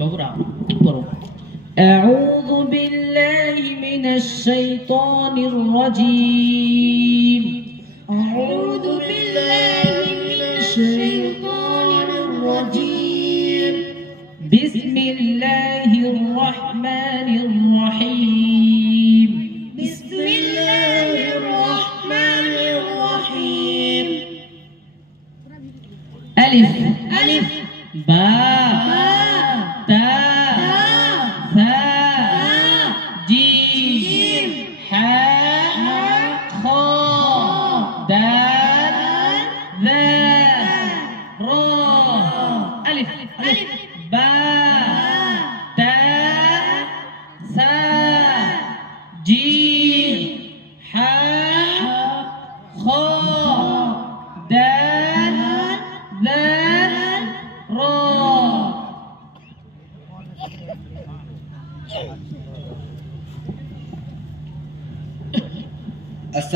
বাবুরা পড়ো أعوذ بالله من الشيطان الرجيم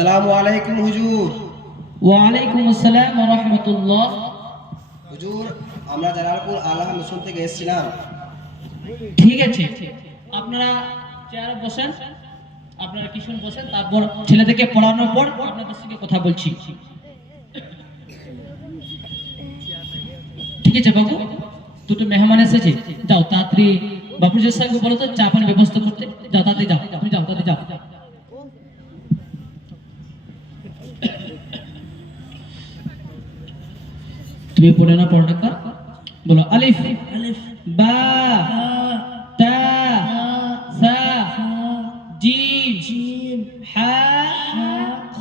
আসসালামু আলাইকুম হুজুর। ওয়ালাইকুম আসসালাম ওয়া রাহমাতুল্লাহ। হুজুর আমরা জালালপুর আল্লাহ মিশন থেকে এসেছিলাম। ঠিক আছে। আপনারা চেয়ারে বসেন। আপনারা কিশোর বসেন তারপর ছেলেদেরকে পড়ানোর পর আপনাদের সঙ্গে কথা বলছি। ঠিক আছে বাবু? দুটো মেহমান এসেছে। যাও তাড়াতাড়ি বাপুজের সাহেবকে বলো তো চা পানি ব্যবস্থা করতে। যাও তাড়াতাড়ি যাও। তুমি যাও তাড়াতাড়ি যাও তুমি পড়ে না পড়ো না বলো আলিফ আলিফ। বা তা সা জিম জিম। হা খ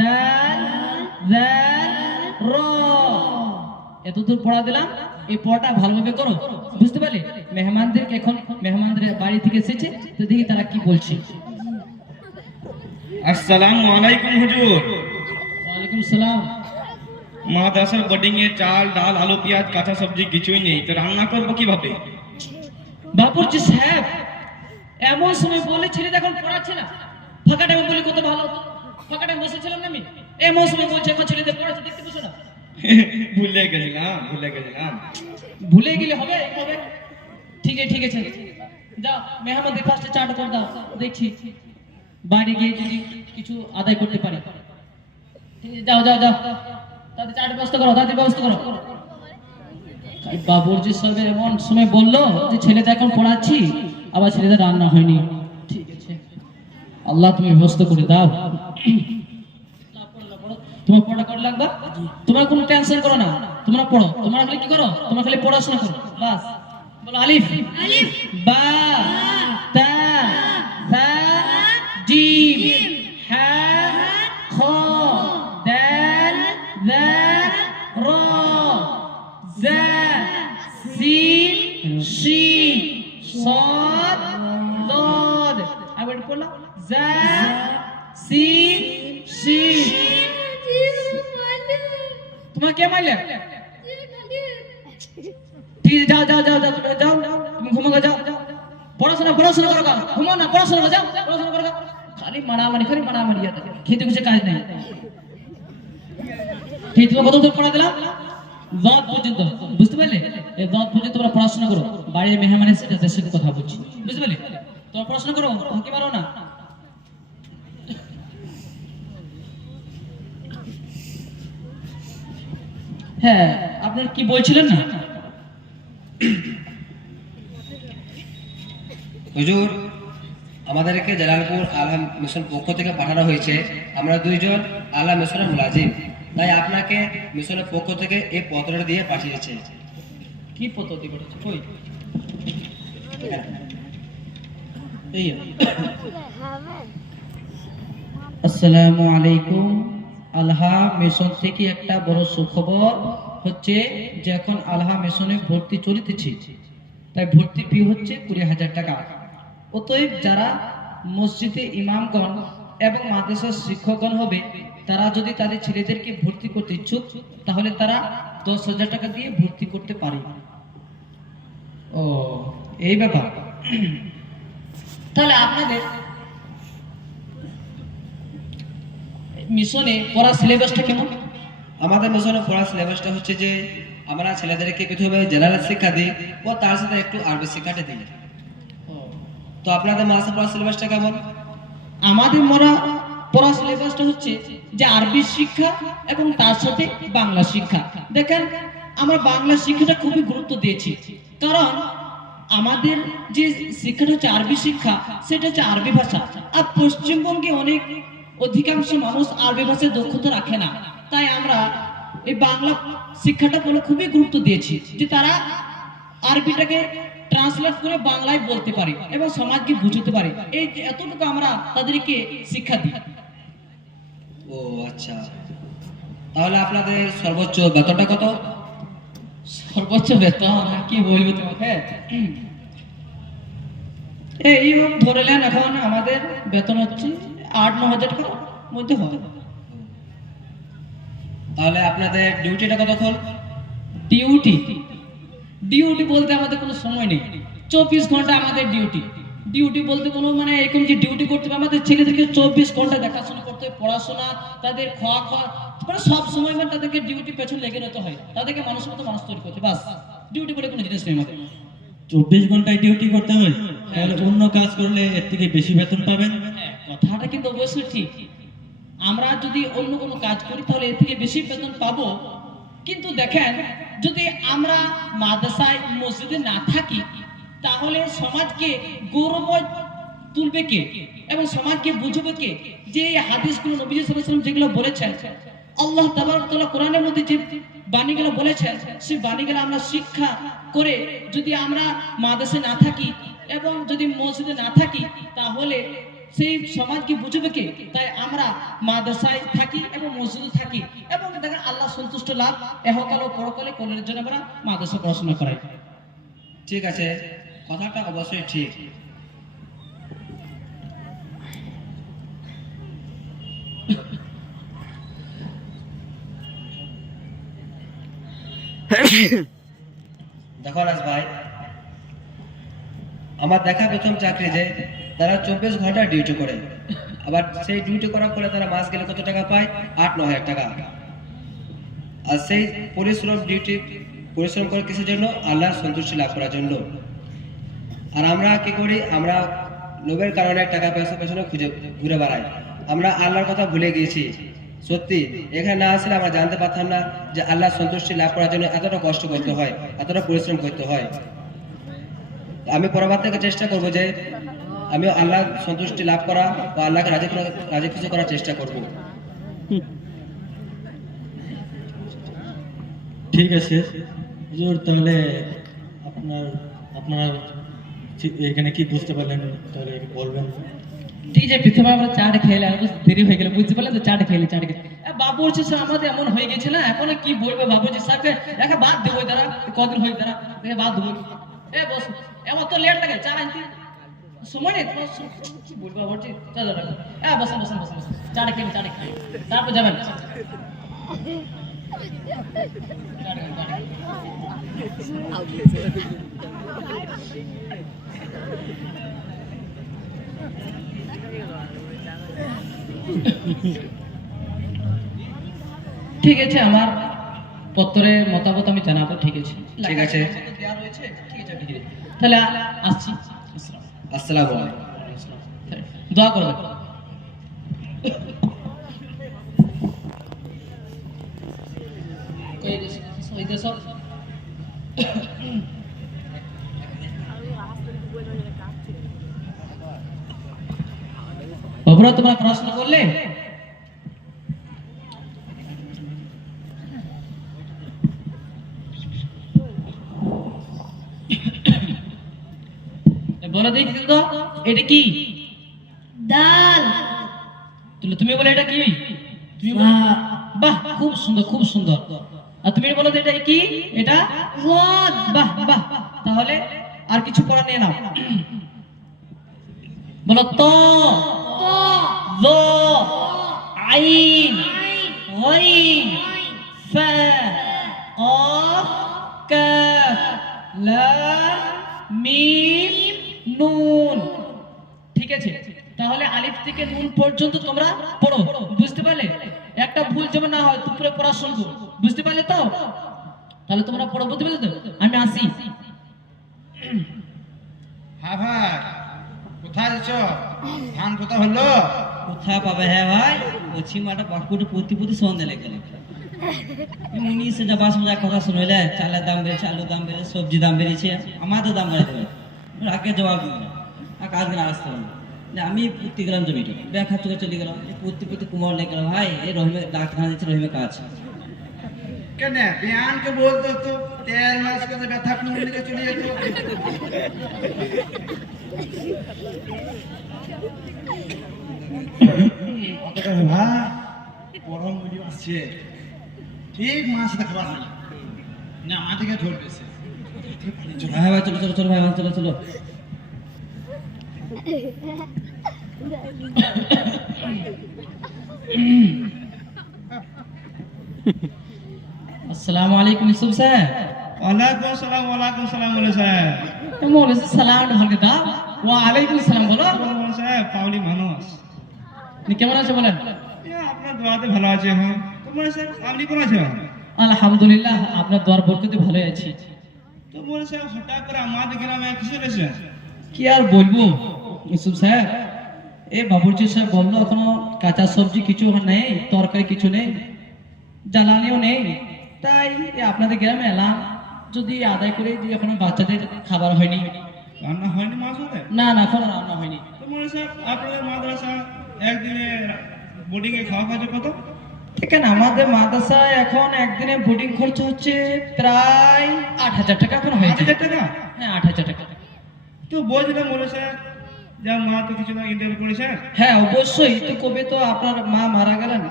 দাল দাল র। এতদূর পড়া দিলাম এই পড়াটা ভালোভাবে করো। বুঝতে পারলে? মেহমানদের এখন মেহমানদের বাড়ি থেকে এসেছে তো দেখি তারা কি বলছে। আসসালামু আলাইকুম হুজুর। ওয়ালাইকুম সালাম। মাদ্রাসার বোর্ডিং এ চাল ডাল আলু পেঁয়াজ কাঁচা সবজি কিছুই নেই তো রান্না করব কীভাবে? বাপুরজি সাহেব এমন সময় বলে ছেলে এখন পড়াচ্ছে না। ফাঁকা টাইমে বলি কত ভালো হতো। ফাঁকা টাইম বসেছিলাম না আমি? এমন সময় বলছে এখন ছেলেদের পড়াচ্ছে দেখতে বসো না। ভুলে গেছিলাম ভুলে গেছিলাম। ভুলে গেলে হবে হবে। ঠিক আছে ঠিক আছে যাও মেহমানদের ফার্স্টে চাট করে দাও দেখছি। বাইরে গিয়ে যদি কিছু আদায় করতে পারি। যাও যাও যাও। তাদের চার ব্যবস্থা করো তাদের ব্যবস্থা করো। বাবুরজি সাহেব এমন সময় বলল যে ছেলেটা এখন পড়াচ্ছি আবার ছেলেটা রান্না হয়নি। ঠিক আছে। আল্লাহ তুমি ব্যবস্থা করে দাও। তোমার পড়া করে লাগবা? তোমার কোনো টেনশন করো না। তোমরা পড়ো। তোমরা খালি কি করো? তোমরা খালি পড়াশোনা করো। বাস। বলো আলিফ। আলিফ। বা তা। জিম হ্যাঁ খ দাল দাল র জা সিন শিন সাদ দাদ আবার বললাম জা সিন শিন তোমার কে মাইলে ঠিক আছে যাও যাও যাও যাও তোমরা যাও। তুমি ঘুমো যাও পড়াশোনা পড়াশোনা করো ঘুমো না পড়াশোনা যাও পড়াশোনা করো খালি মারামারি খালি মারামারি খেতে কিছু কাজ নেই। ঠিক, তোমার কত পড়া দিলাম? দত পর্যন্ত, বুঝতে পারলে? এই দত পর্যন্ত তোমরা পড়াশোনা করো। বাড়ির মেহমান এসে তাদের সাথে কথা বলছি। বুঝতে পারলে? তোমরা পড়াশোনা করো ফাঁকি মারো না? হ্যাঁ আপনার কি বলছিলেন না? হুজুর আমাদেরকে জালালপুর আল্লাহ মিশন পক্ষ থেকে পাঠানো হয়েছে। আমরা দুইজন আল্লাহ মিশনের মুলাজিম। তাই আপনাকে মিশনের পক্ষ থেকে এই পত্রটা দিয়ে পাঠিয়েছে। কি পদ্ধতি ঘটেছে? কই? এই আসসালামু আলাইকুম। আলহা মিশন থেকে একটা বড় সুখবর হচ্ছে যে এখন আলহা মিশনে ভর্তি চলিতেছে। তাই ভর্তি ফি হচ্ছে কুড়ি হাজার টাকা। অতএব যারা মসজিদে ইমামগণ এবং মাদ্রাসার শিক্ষকগণ হবে, তারা যদি তাদের ছেলেদেরকে ভর্তি করতে ইচ্ছুক, তাহলে তারা দশ হাজার টাকা দিয়ে ভর্তি করতে পারে। ও, এই ব্যাপার। তাহলে আপনাদের মিশনে পড়ার সিলেবাসটা কেমন? আমাদের মিশনে পড়া সিলেবাসটা হচ্ছে যে, আমরা ছেলেদেরকে প্রথমে জেনারেল শিক্ষা দিই, ও তার সাথে একটু আরবি শিক্ষাটা দিই। তো আপনাদের মাসে পড়ার সিলেবাসটা কেমন? আমাদের মরা পড়া সিলেবাসটা হচ্ছে যে আরবি শিক্ষা এবং তার সাথে বাংলা শিক্ষা। দেখেন, আমরা বাংলা শিক্ষাটা খুবই গুরুত্ব দিয়েছি। কারণ আমাদের যে শিক্ষাটা হচ্ছে আরবি শিক্ষা, সেটা হচ্ছে আরবি ভাষা। আর পশ্চিমবঙ্গে অনেক অধিকাংশ মানুষ আরবি ভাষায় দক্ষতা রাখে না। তাই আমরা এই বাংলা শিক্ষাটা বলে খুবই গুরুত্ব দিয়েছি যে তারা আরবিটাকে ট্রান্সলেট করে বাংলায় বলতে পারে এবং সমাজকে বুঝতে পারে। এই এতটুকু আমরা তাদেরকে শিক্ষা দিই। ও আচ্ছা। তাহলে আপনাদের সর্বোচ্চ বেতনটা কত? সর্বোচ্চ বেতন আর কি বলব তোমাকে? এই ধরে নেন এখন আমাদের বেতন হচ্ছে আট ন হাজার টাকার মধ্যে হয় তাহলে আপনাদের ডিউটিটা কতক্ষণ? ডিউটি ডিউটি বলতে আমাদের কোনো সময় নেই। চব্বিশ ঘণ্টা আমাদের ডিউটি ডিউটি বলতে কোনো মানে এরকম যে ডিউটি করতে হবে আমাদের ছেলেদেরকে চব্বিশ ঘণ্টা দেখাশোনা করতে হয় পড়াশোনা তাদের খাওয়া খাওয়া মানে সব সময় মানে তাদেরকে ডিউটি পেছন লেগে যেতে হয়। তাদেরকে মানুষের মতো মানুষ তৈরি করতে বাস। ডিউটি বলে কোনো জিনিস নেই আমাদের। চব্বিশ ঘন্টায় ডিউটি করতে হবে তাহলে অন্য কাজ করলে এর থেকে বেশি বেতন পাবেন? হ্যাঁ, কথাটা কিন্তু অবশ্যই ঠিক। আমরা যদি অন্য কোনো কাজ করি তাহলে এর থেকে বেশি বেতন পাবো। কিন্তু দেখেন যদি আমরা মাদ্রাসায় মসজিদে না থাকি, তাহলে সমাজকে গৌরবময় তুলবে কে? এবং সমাজকে বুঝবে কে? যে হাদিসগুলো নবী আলাইহি যেগুলো বলেছেন, আল্লাহ তাবারক তাআলা কোরআনের মধ্যে যে বাণীগুলো বলেছেন, সেই বাণীগুলো আমরা শিক্ষা করে যদি আমরা মাদ্রাসে না থাকি এবং যদি মসজিদে না থাকি, তাহলে সেই সমাজকে বুঝবে কে? তাই আমরা মাদ্রাসায় থাকি এবং মসজিদে থাকি এবং দেখেন আল্লাহ সন্তুষ্ট লাভ, এহকাল ও পরকালে কল্যাণের জন্য আমরা মাদ্রাসা পড়াশোনা করাই। ঠিক আছে, কথাটা অবশ্যই ঠিক। দেখো আনাস ভাই, আমার দেখা প্রথম চাকরি যে তারা চব্বিশ ঘণ্টা ডিউটি করে। আবার সেই ডিউটি করার পরে তারা মাস গেলে কত টাকা পায়? আট ন হাজার টাকা। আর সেই পরিশ্রম ডিউটি পরিশ্রম করে কিসের জন্য? আল্লাহর সন্তুষ্টি লাভ করার জন্য। আর আমরা কি করি? আমরা লোভের কারণে টাকা পয়সা পেছনে খুঁজে, ঘুরে বেড়াই। আমরা আল্লাহর কথা ভুলে গিয়েছি। সত্যি, এখানে না আসলে আমরা জানতে পারতাম না যে আল্লাহ সন্তুষ্টি লাভ করার জন্য এতটা কষ্ট করতে হয়, এতটা পরিশ্রম করতে হয়। আমি পরবর্তী থেকে চেষ্টা করব যে আমি আল্লাহ সন্তুষ্টি লাভ করা বা আল্লাহকে রাজি রাজি খুশি করার চেষ্টা করব। ঠিক আছে। হুজুর তাহলে আপনার আপনার চি- এখানে কি বুঝতে পারলেন? তাহলে বলবেন। ঠিক আছে প্রথমে আমরা চাট খেলে আর বেশ দেরি হয়ে গেল বুঝতে পারলেন তো চাট খেলে চাট খেলে। এ, বাবুর্চি স্যার আমাদের এমন হয়ে গেছে না এখন কি বলবে বাবুর্চি স্যারকে দেখা বাদ দেবো দাঁড়া কদিন হয়ে দাঁড়া বাদ দেবো। এ বস এমন তো লেট লাগে চাট আনতে। সময় নেই তোমার সম- কি বলব চল রাখো এ বসেন বসেন বসেন বসেন চাট খেলে চাট খেলে তারপর যাবেন। ঠিক আছে আমার পত্রের মতামত আমি জানাব ঠিক আছে ঠিক আছে। রয়েছে, ঠিক আছে, ঠিক আছে। তাহলে আসছি আসসালাম। আলাইকুম। দোয়া করবেন। তোমরা প্রশ্ন করলে? বলে দেখি তো এটা কি ডাল তুলে তুমি বলে এটা কি তুমি বলো- বাহ খুব সুন্দর খুব সুন্দর আর তুমি বলো তো এটা কি এটা রদ বাহ বাহ তাহলে আর কিছু পড়া নিয়ে নাও বলো তো জ আইন غين فاء قاف كاف لام মিম থেকে নুন পর্যন্ত তোমরা পড়ো বুঝতে পারলে? একটা ভুল যেমন না হয় দুপুরে পড়া শুনব বুঝতে পারলে তো? তাহলে তোমরা পড়ো বুঝতে পেরেছ তো? আমি আসি। হ্যাঁ ভাই কোথায় যাচ্ছ ধান পোতা হলো? কোথায় পাবে হ্যাঁ ভাই? বলছি মাটা পাকুটে প্রতি প্রতি সন্ধ্যে লেগে গেল উনি সেটা বাস মজা কথা শুনলে চালের দাম বেড়েছে আলুর দাম বেড়েছে সবজি দাম বেড়েছে আমাদের দাম বেড়ে দেবে আগে জবাব দিল আর কাজ আসতে হবে আমি প্রতি গেলাম জমিটা দেখা চোখে চলে গেলাম। এই প্রতি প্রতি কুমার লেগে গেলাম ভাই এই রহিমে ডাক্তার দিচ্ছে রহিমে কাজ। কেন? বিয়ানকে বলতো তো তেল করে ব্যথা দিকে চলে যেত। অতটা ভাই বুঝি আসছে। ঠিক মাছ হয় না আমাদেরকে ধরবে সে হ্যাঁ ভাই চলো চলো চলো ভাই চলো চলো। আসসালামু আলাইকুম ইউসুফ স্যার ওয়ালাইকুম আসসালাম ওয়ালাইকুম আসসালাম বলে সাহেব মৌলানা সালাম ঢালকে দাও ওয়া আলাইকুম সালাম বলো বলে সাহেব পাউলি মানুষ আপনি কেমন আছে বলেন এ, আপনার দোয়াতে ভালো আছে এখন তো বলে সাহেব আপনি কোন আছেন আলহামদুলিল্লাহ আপনার দোয়ার বরকতে ভালো আছি তো বলে সাহেব হঠাৎ করে আমাদের গ্রামে কিসে এসেছেন কি আর বলব ইউসুফ স্যার এই বাবুর্চি সাহেব বলল এখনও কাঁচা সবজি কিছু নেই তরকারি কিছু নেই জ্বালানিও নেই। তাই আপনাদের গ্রামে এলাম যদি আদায় করে যে এখনও বাচ্চাদের খাবার হয়নি। রান্না হয়নি মাছ না না এখনও রান্না হয়নি। তো বলে সাহেব আপনাদের মাদ্রাসা একদিনে বোর্ডিং এ খাওয়া খরচা কত? এখানে আমাদের মাদ্রাসায় এখন একদিনে বোর্ডিং খরচ হচ্ছে প্রায় আট হাজার টাকা এখন আট হয়েছে হাজার টাকা? হ্যাঁ আট হাজার টাকা। তো বলছিলাম বলে সাহেব যা মা তো কিছু না ইন্টারভিউ করেছেন হ্যাঁ অবশ্যই। তো কবে তো আপনার মা মারা গেলেন?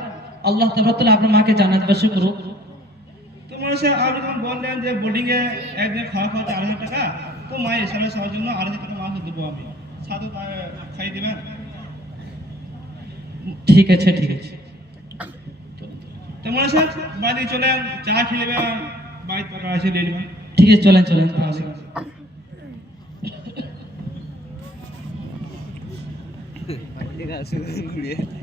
আল্লাহ তাআলা আপনার মাকে জান্নাতবাসী করুক। তো মনে হচ্ছে আপনি যখন বললেন যে বোর্ডিং এ একদিন খাওয়া খরচা আড়াই হাজার টাকা তো জন্য আড়াই হাজার টাকা দেবো আমি। সাথে খাইয়ে দেবেন? ঠিক আছে ঠিক আছে। বাড়ি চলে চা বাড়িতে আছে ঠিক আছে চলেন চলেন। তাহলে। আসসালামু আলাইকুম হুজুর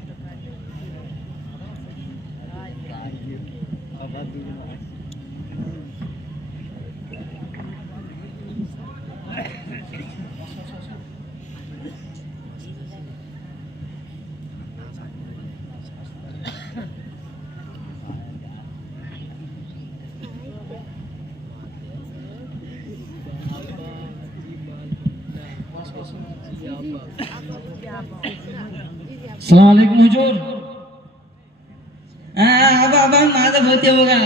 হ্যাঁ আবার আবার মাথা ভর্তি হব গা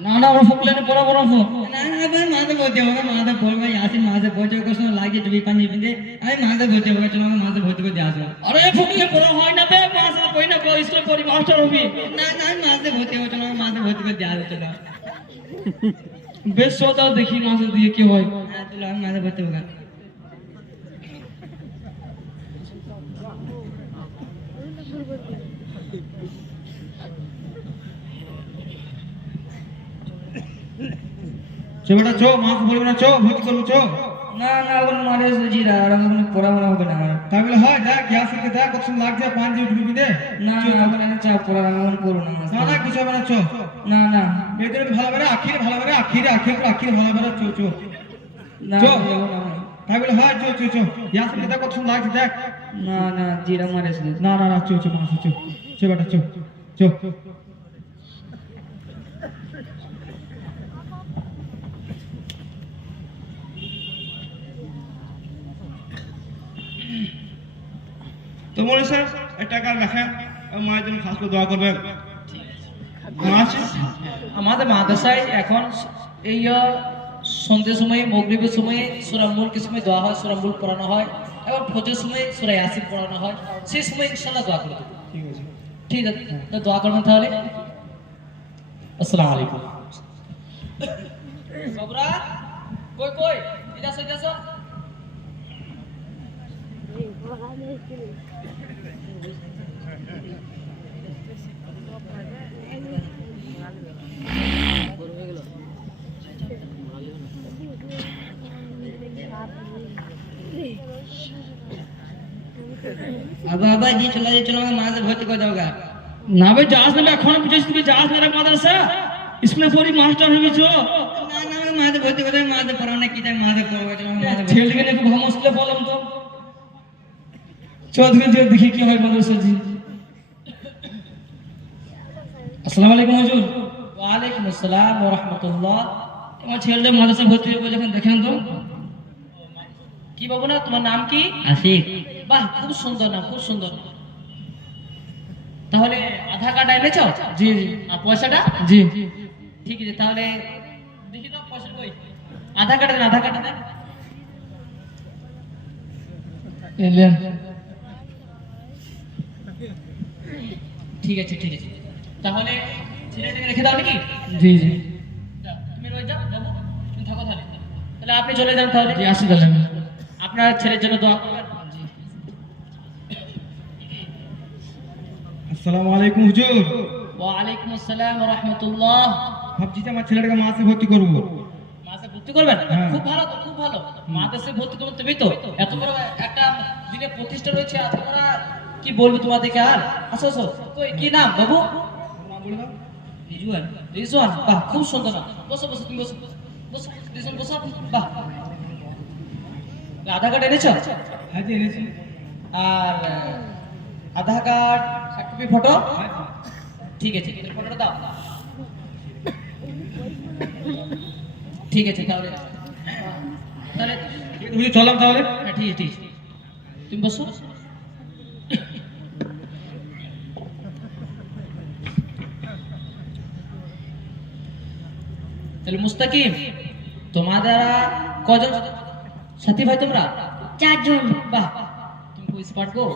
না না আমরা ফুকলেনে পড়া বড় ফুক না আবার মাথা ভর্তি হব মাথা পড়ব আসি মাথা ভর্তি করে সময় লাগিয়ে টুপি পাঞ্জি পিঁধে আমি মাথা ভর্তি হব চলো আমার মাথা ভর্তি করে দিয়ে আসব আরে ফুকলে পড়া হয় না বে মাসে কই না কই স্কুলে পড়ি মাস্টার হবি না না আমি মাথা ভর্তি হব চলো আমার মাথা ভর্তি করে দিয়ে আসব চলো বেশ সোজা দেখি মাসে দিয়ে কি হয় হ্যাঁ চলো আমি মাথা ভর্তি হব গা। চো বেটা চো মাছ বলবে না চো ভর্তি করব চো। না না ওগুলো মারে জিরা আর ওগুলো পড়াশোনা হবে না আমার। তাই হয় দেখ গ্যাস থেকে দেখ কত সময় লাগছে পাঁচ দিয়ে ঢুকবি দে না না ওগুলো না চাপ পড়া আমি করব না না না কিছু হবে না চো। না না। বেদের ভালো বেড়ে আখির ভালো বেড়ে আখিরে আখির আখির ভালো বেড়ে চো চো। না চো। না বলে হয় চো চো চো। গ্যাস থেকে দেখ কত সময় লাগছে দেখ। না না জিরা মারে না না না চো চো মাছ চো চো। বেটা চো চো। মনে এক টাকা রাখেন মায়ের জন্য খাস করে দোয়া করবেন। আমাদের মাদ্রাসায় এখন এই সন্ধ্যের সময় মগরিবের সময় সুরা মুলকের সময় দোয়া হয় সুরা পড়ানো হয় এবং ফজরের সময় সুরা ইয়াসিন পড়ানো হয়। সেই সময় ইনশাল্লাহ দোয়া করে দেবো। ঠিক আছে। ঠিক আছে তো দোয়া করবেন তাহলে? আসসালামু আলাইকুম। সবরা? কই কই? ইদাসো ইদাসো আবার আবার জি চলে যাই চলো আমার মাথা ভর্তি করে দেবো গা না বে যাস না বে এখন বুঝেছিস তুই যাস না রে মাদ্রাসা স্কুলে পড়ি মাস্টার হয়েছ না না আমাকে মাঝে ভর্তি করে মাঝে পড়াবো না কি তাই মাঝে পড়ব এটা আমার মাঝে ভর্তি- ছেলেকে নিয়ে খুব ভালো স্কুলে বললাম তো চৌধুরী যে দেখি কি হয় মাদ্রাসা জি। আসসালামু আলাইকুম হুজুর। ওয়ালাইকুম আসসালাম ওয়া রাহমাতুল্লাহ। তোমার ছেলেটা মাদ্রাসা ভর্তি হবে যখন দেখেন তো। কি বাবু না তোমার নাম কি? আশিক। বাহ খুব সুন্দর নাম খুব সুন্দর। তাহলে আধার কার্ড এনেছ জি জি। আর পয়সাটা? জি। ঠিক আছে তাহলে দেখি তো পয়সা কই। আধার কার্ড আধার কার্ড দেন এলেন ঠিক আছে ঠিক আছে। তাহলে ছেলেটাকে রেখে দাও নাকি? জি জি। তুমি রয়ে যাও যাব। তুমি থাকো তাহলে। তাহলে আপনি চলে যান তাহলে। জি আসি তাহলে আপনার ছেলের জন্য দোয়া করবেন। জি। আসসালামু আলাইকুম হুজুর। ওয়ালাইকুম আসসালাম ওয়া রাহমাতুল্লাহ ভাবছি যে আমার ছেলেটাকে মাসে ভর্তি করব। মাসে ভর্তি করবেন? হ্যাঁ। খুব ভালো তো খুব ভালো। মাদ্রাসে ভর্তি করতে তবেই তো। এত বড় একটা দিনে প্রতিষ্ঠা রয়েছে আর তোমরা কি বলব তোমাদেরকে আর? আসো আসো। কই কি নাম বাবু? রিজওয়ান রিজওয়ান বাহ খুব সুন্দর নাম। বসো বসো তুমি বসো। বসো রিজওয়ান বসো বাহ। আধার কার্ড এনেছো? হ্যাঁ এনেছি। আর আধার কার্ড এক কপি ফটো ঠিক আছে ফটোটা দাও। ঠিক আছে তাহলে। তাহলে চললাম তাহলে? হ্যাঁ ঠিক আছে ঠিক আছে। তুমি বসো। তাহলে মুস্তাকিম তোমাদের কজন সাথী ভাই তোমরা? চারজন। বাহ তুমি কোই স্পট গো।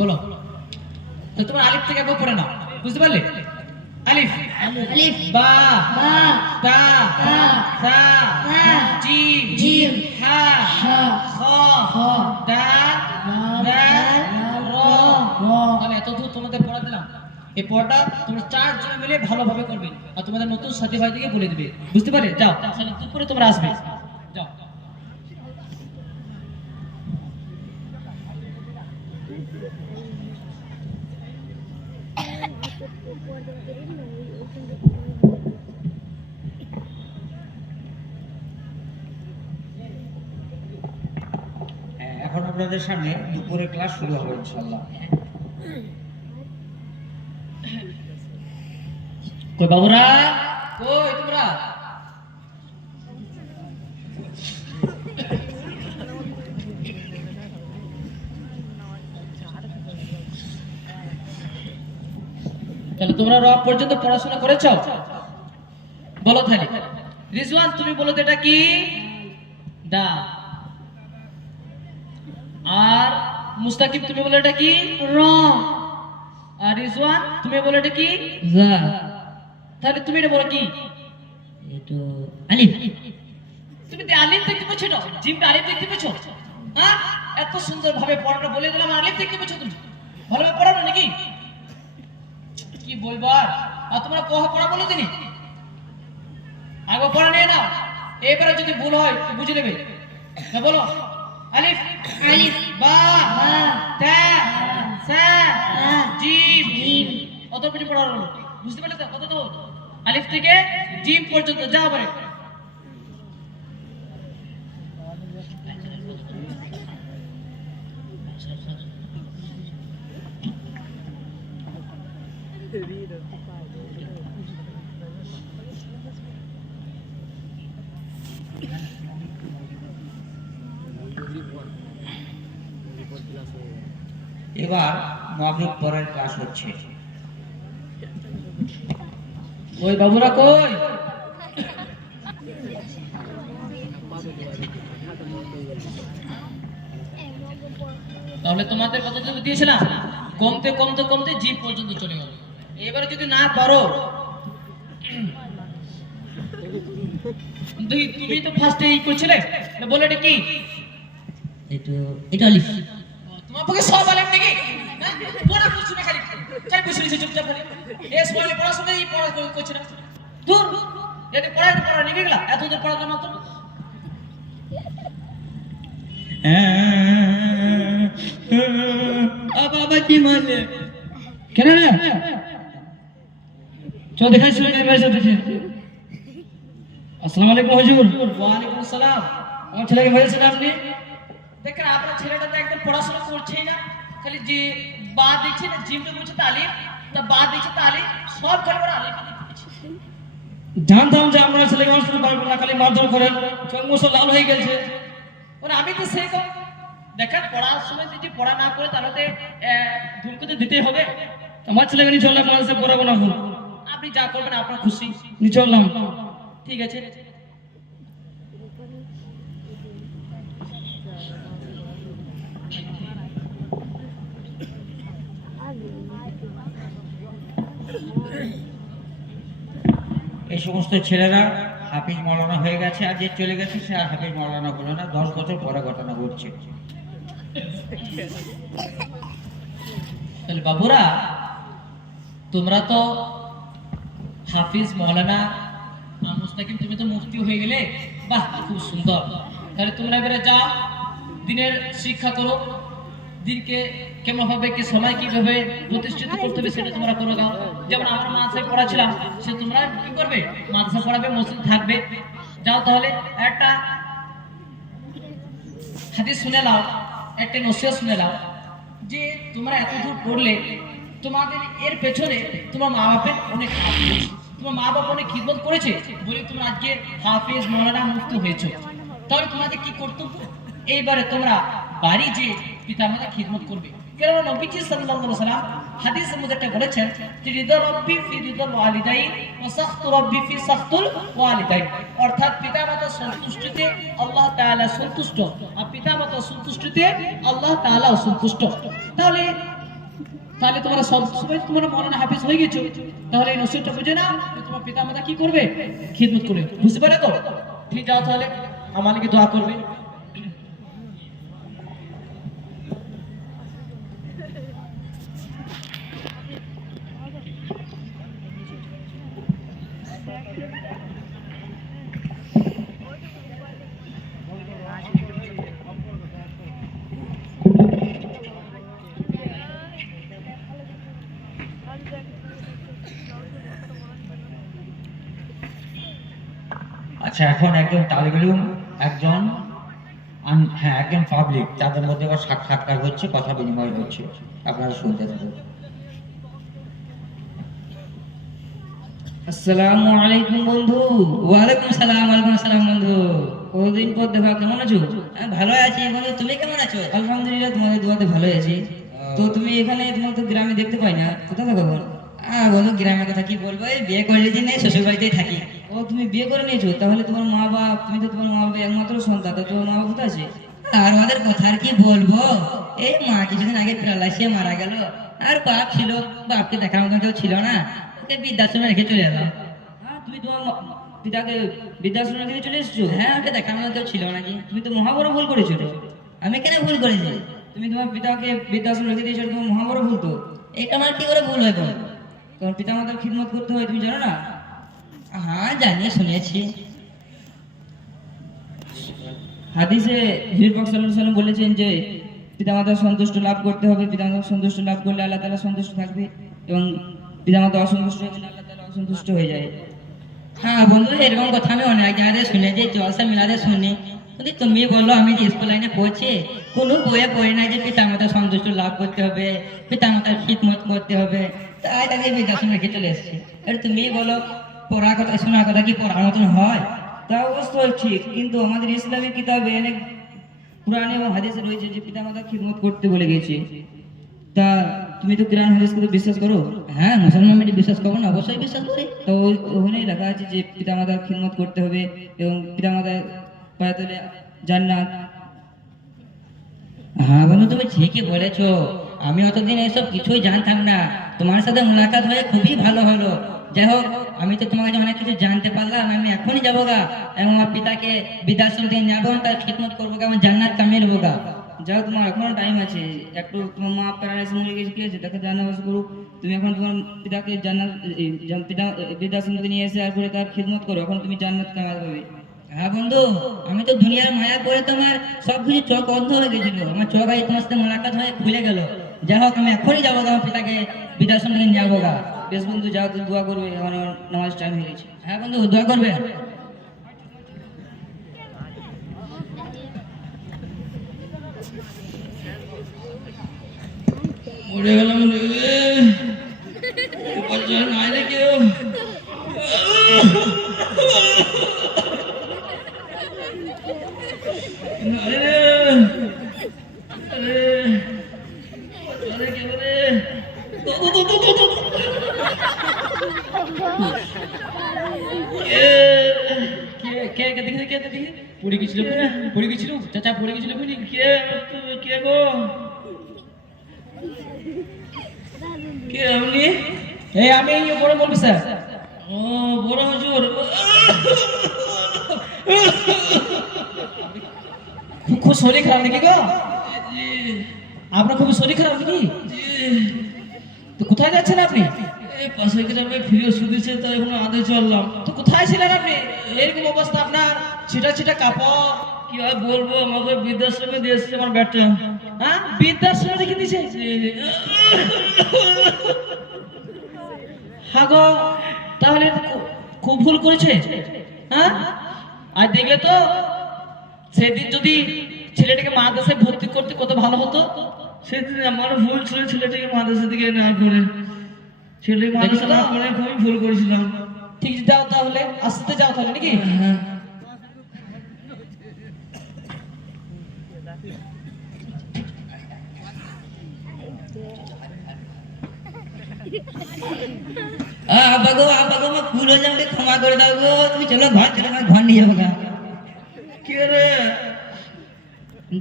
বলো তো তোমার আলিফ থেকে একবার পড়ে নাও বুঝতে পারলে? আলিফ আলিফ। বা বা তা তা সা সা জিম জিম। হা হা খ খ। দাল দাল, দাল র র। তাহলে এত দূর তোমাদের পড়া দিলাম এই পড়াটা তোমরা চার জন মিলে ভালোভাবে করবে আর তোমাদের নতুন সাথী ভাইদেরকে বলে দিবে। বুঝতে পারলে? যাও। তাহলে দুপুরে তোমরা আসবে। যাও। হ্যাঁ, এখন আপনাদের সামনে দুপুরে ক্লাস শুরু হবে ইনশাল্লাহ কই বাবুরা? কই তোমরা? তাহলে তোমরা রব পর্যন্ত পড়াশোনা করেছ? বলো তাহলে। রিজওয়ান তুমি বলো এটা কি? দা। আর মুস্তাকিব তুমি বলো এটা কি? র। আর রিজওয়ান তুমি বলো এটা কি? জা। তাহলে তুমি এটা বলো কি? এটা আলিফ। তুমি তো আলিফ দেখতে পেছো না? জিমটা আলিফ দেখতে পেছো হ্যাঁ? এত সুন্দর ভাবে পড়াটা বলে দিলাম আলিফ দেখতে পেছো তুমি? ভালোভাবে পড়ানো নাকি? কি বলব আর? আর তোমরা পড়া পড়া বলো তিনি একবার পড়া নিয়ে নাও। এবারে যদি ভুল হয় তো বুঝে নেবে। হ্যাঁ বলো? আলিফ? আলিফ। বা তা সা সা জিম। জিম। কত পর্যন্ত পড়া হলো? বুঝতে পারলে তো? কত তো? আলিফ থেকে জিম পর্যন্ত যা পারে এবার মাগরিব পরের ক্লাস হচ্ছে। ওই বাবুরা কই? তাহলে তোমাদের কত দিয়েছিলাম কমতে কমতে কমতে জিপ পর্যন্ত চলে গেল। এবারে যদি না পারো দুই তুমি তো ফার্স্টে ই করছিলে বলে এটা কি? এটা এটা তোমার পক্ষে সব আলেম নাকি? হ্যাঁ? পড়া খালি বসে রয়েছে চুপচাপ খালি এস বলে পড়াশোনা এই পড়া করে করছে না দূর। এটা পড়া একটু পড়া নিয়ে গেলা। এত দূর পড়া মাত্র বাবা কি কেন রে? চল দেখাই শুনে মেরে সাথে আসসালামু আলাইকুম হুজুর। ওয়ালাইকুম আসসালাম। আমার ছেলেকে মেরেছেন আপনি? দেখেন আপনার ছেলেটা তো একদম পড়াশোনা করছেই না। খালি যে বা দিচ্ছে না জিমটা করছে তালিম তা বা দিচ্ছে তালিম সব ওরা আলিম জানতাম যে আপনার ছেলেকে মানুষ পারবেন না খালি মারধর করেন চোখ মুসল লাল হয়ে গেছে ওরা আমি তো সেই দেখেন পড়ার সময় যদি পড়া না করে তাহলে ধুমকুতে দিতে হবে আমার ছেলেকে নিয়ে চললাম মানুষে পড়াবো না আপনি যা করবেন আপনার খুশি নিয়ে চললাম ঠিক আছে এই সমস্ত ছেলেরা হাফিজ মৌলানা হয়ে গেছে, আর যে চলে গেছে সে আর হাফিজ মৌলানা হলো না, দশ বছর পরে ঘটনা ঘটছে। বাবুরা, তোমরা তো হাফিজ মৌলানা মুস্তাকিম তুমি তো মুফতি হয়ে গেলে, বাহ, খুব সুন্দর। তাহলে তোমরা এবারে যাও, দিনের শিক্ষা করো, দিনকে কেমন ভাবে কি সময় কীভাবে প্রতিষ্ঠিত করতে হবে সেটা তোমরা করো দাও। যেমন আমরা মাদ্রাসায় পড়াছিলাম, সে তোমরা কি করবে? মাদ্রাসা পড়াবে, মসজিদ থাকবে। যাও তাহলে, একটা হাদিস শুনে নাও, একটা নসিহত শুনে নাও, যে তোমরা এত দূর পড়লে তোমাদের এর পেছনে তোমার মা বাপের অনেক তোমার মা বাবা অনেক খিদমত করেছে বলে তোমরা আজকে হাফেজ মৌলানা মুক্ত হয়েছো। তাহলে তোমাদের কি কর্তব্য? এইবারে তোমরা বাড়ি যে পিতামাতা খিদমত করবে। কেননা নবীজি সাল্লাল্লাহু সাল্লাম হাদিসের মধ্যে একটা বলেছেন যে, রিদা রব্বি ফি রিদাল ওয়ালিদাইন ওয়া সাখতু রব্বি ফি সাখতুল ওয়ালিদাইন অর্থাৎ পিতামাতার সন্তুষ্টিতে আল্লাহ তাআলা সন্তুষ্ট আর পিতামাতার সন্তুষ্টিতে আল্লাহ তাআলা অসন্তুষ্ট। তাহলে তাহলে তোমরা সব সময় তোমরা মৌলানা হাফিজ হয়ে গেছো। তাহলে এই নসিহতটা বুঝে না তোমার পিতামাতা কি করবে? খিদমত করবে। বুঝতে পারে তো? ঠিক যাও তাহলে। লাগে দোয়া করবে। আচ্ছা এখন একজন তালিবুলুম একজন আন- হ্যাঁ একজন পাবলিক তাদের মধ্যে আবার সাক্ষাৎকার হচ্ছে কথা বিনিময় হচ্ছে। আপনারা শুনতে থাকুন। আসসালামু আলাইকুম বন্ধু। ওয়ালাইকুম সালাম ওয়ালাইকুম সালাম বন্ধু। কতদিন পর দেখা কেমন আছো? আমি ভালো আছি বন্ধু তুমি কেমন আছো? আলহামদুলিল্লাহ তোমাদের দুয়াতে ভালো আছি। তো তুমি এখানে তোমার তো গ্রামে দেখতে পাই না কোথা থাকো বল? বন্ধু গ্রামের কথা কি বলব? এই বিয়ে করে যে নেই শ্বশুর বাড়িতেই থাকি। ও তুমি বিয়ে করে নিয়েছো? তাহলে তোমার মা বাপ তুমি তো তোমার মা বাবা একমাত্র সন্তান তো তোমার মা বাবা কোথায় আছে? আর ওদের কথা আর কি বলব? এই মা কিছুদিন আগে প্যারালাইসিয়া মারা গেল। আর বাপ ছিল বাপকে দেখার মতো কেউ ছিল না। ওকে বৃদ্ধাশ্রমে রেখে চলে এলাম। হ্যাঁ তুমি তোমার পিতাকে বৃদ্ধাশ্রমে রেখে চলে এসেছ? হ্যাঁ ওকে দেখার মতো কেউ ছিল নাকি? তুমি তো মহাবড় ভুল করেছ আমি কেন ভুল করেছি? তুমি তোমার পিতাকে বৃদ্ধাশ্রমে রেখে দিয়েছ তোমার মহাবড় ভুল তো। এটা আমার কি করে ভুল হয়? তোমার পিতা মাতার খিদমত করতে হয় তুমি জানো না? হ্যাঁ জানি শুনেছি হাদিসে বলেছেন যে সন্তুষ্ট লাভ করতে হবে, পিতামাতার সন্তুষ্ট লাভ করলে আল্লাহ তাআলা সন্তুষ্ট থাকবে এবং পিতামাতা অসন্তুষ্ট আল্লাহ তাআলা অসন্তুষ্ট হয়ে যায়। হ্যাঁ বন্ধু, এরকম কথা আমি অনেক শুনেছি জলসা শুনি। কিন্তু তুমি বলো, আমি স্কুল লাইনে পড়ছি, কোনো বইয়ে পড়ি না যে পিতামাতার সন্তুষ্ট লাভ করতে হবে, পিতামাতার খিদমত করতে হবে। তাই তাকে বৃদ্ধাশ্রম রেখে চলে এসেছি। এবার তুমি বলো পড়ার কথা, শোনার কথা কি পড়ার মতন হয়? তা অবশ্যই ঠিক, কিন্তু আমাদের ইসলামিক কিতাবে অনেক কোরআনে এবং হাদিসে রয়েছে যে পিতামাতার খিদমত করতে বলে গেছে। তা তুমি তো কোরআন, হাদিসকে তো বিশ্বাস করো? হ্যাঁ মুসলমান আমি বিশ্বাস করব না? অবশ্যই বিশ্বাস করি। তো ওখানেই লেখা আছে যে পিতামাতার খিদমত করতে হবে এবং পিতামাতার পায়ে তোলে জান্নাত। হ্যাঁ বন্ধু, তুমি ঠিকই বলেছ। আমি অতদিন এসব কিছুই জানতাম না। তোমার সাথে মোলাকাত হয়ে খুবই ভালো হলো। যাই হোক আমি তো তোমার কাছে অনেক কিছু জানতে পারলাম, আমি এখনই যাব গা এবং আমার পিতাকে বৃদ্ধাশ্রম থেকে নেব তার খিদমত করব গা আমার জান্নাত কামিয়ে নেব গা যাই হোক তোমার এখনও টাইম আছে। একটু তোমার মা প্যারালাইসিস মরে গেছে কি আছে? তাকে জানাবাস করুক তুমি এখন তোমার পিতাকে জান্নাত পিতা, বৃদ্ধাশ্রম থেকে নিয়ে এসে তারপরে তার খিদমত করো। এখন তুমি জান্নাত কামাতে পাবে। হ্যাঁ বন্ধু, আমি তো দুনিয়ার মায়া করে তোমার সব কিছু চোখ অন্ধ হয়ে গেছিল। আমার চোখ আজ তোমার সাথে মোলাকাত হয়ে খুলে গেল। যাই হোক আমি এখনই যাব গা আমার পিতাকে বৃদ্ধাশ্রম থেকে যাব গা বেশ বন্ধু, যাও দোয়া করবে, আমার নামাজ টাইম হয়ে গেছে। হ্যাঁ বন্ধু, দোয়া করবে? মরে গেলাম বাঁচার নাই রে কেউ নাই রে আরে বাঁচারে কেউ রে দো, দো, দো, দো, দো, দো। কে কে কে কে দেখি পড়ে গেছিল পড়ে গেছিল? চাচা পড়ে গেছিল কে? কে গো? কে আপনি? এই আমি বড় বলবি স্যার। ও বড় হুজুর। খুব শরীর খারাপ নাকি গো? আপনার খুব শরীর খারাপ নাকি? তো কোথায় যাচ্ছেন আপনি? এই পাশে গ্রামে ফিরে শুধুছে তাই এখন আদে চললাম। তো কোথায় ছিলেন আপনি? এরকম অবস্থা আপনার? ছিটা ছিটা কাপড় কি আর বলব? আমাকে বৃদ্ধাশ্রমে দিয়ে এসেছে আমার ব্যাটটা। হ্যাঁ? বৃদ্ধাশ্রমে রেখে দিয়েছে? হ্যাঁ গো তাহলে খুব ভুল করেছে। হ্যাঁ? আর দেখলে তো সেদিন যদি ছেলেটাকে মাদ্রাসায় ভর্তি করতে কত ভালো হতো। সেদিন আমার ভুল ছিল ছেলেটাকে মাদ্রাসা থেকে না করে। ছেলে মাদ্রাসা না করে খুবই ভুল করেছিলাম। ঠিক যাও তাহলে। আসতে যাও তাহলে নাকি? আব্বা গো আব্বা গো আমার ভুল হয়ে যাবে ক্ষমা করে দাও গো। তুমি চলো ঘর চলো আমার ঘর নিয়ে যাব গা কে রে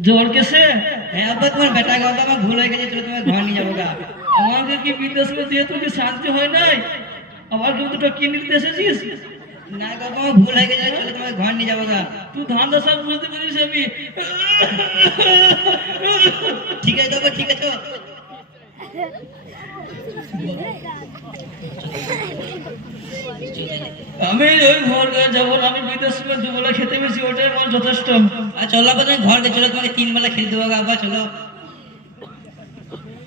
জ্বর কেসে হ্যাঁ আব্বা তোমার বেটা গো আব্বা আমার ভুল হয়ে গেছে চলো তোমার ঘর নিয়ে যাব গা আমাকে কি বৃদ্ধাশ্রমে দিয়ে তোর কি শান্তি হয় নাই? আবার কেউ দুটো কিনে দিতে এসেছিস না গো আমার ভুল হয়ে গেছে চলো তোমার ঘর নিয়ে যাব গা তুই ধান্দা সব বুঝতে পারিস আমি। ঠিক আছে ঠিক আছে। আমি ওই ঘর গায়ে যাব না, আমি বৃদ্ধাশ্রমে দুবেলা খেতে বেশি ওটাই আমার যথেষ্ট। আর চলো আব্বা তুমি ঘর গে চলো তোমাকে তিন বেলা খেতে দেবো গা আব্বা চলো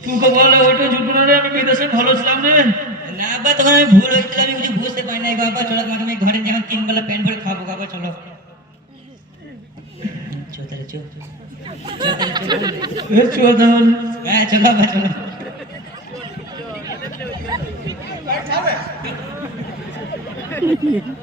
তুকে বলে ওইটা জুটো রে আমি বিদেশে ভালো ছিলাম রে। না তখন আমি ভুল হয়েছিল আমি কিছু বুঝতে পারি নাই গো আব্বা চলো তোমাকে আমি ঘরে যেমন তিন বেলা পেন ভরে খাব গো আব্বা চলো। চল। তাহলে। হ্যাঁ চলো আব্বা চলো। Come here.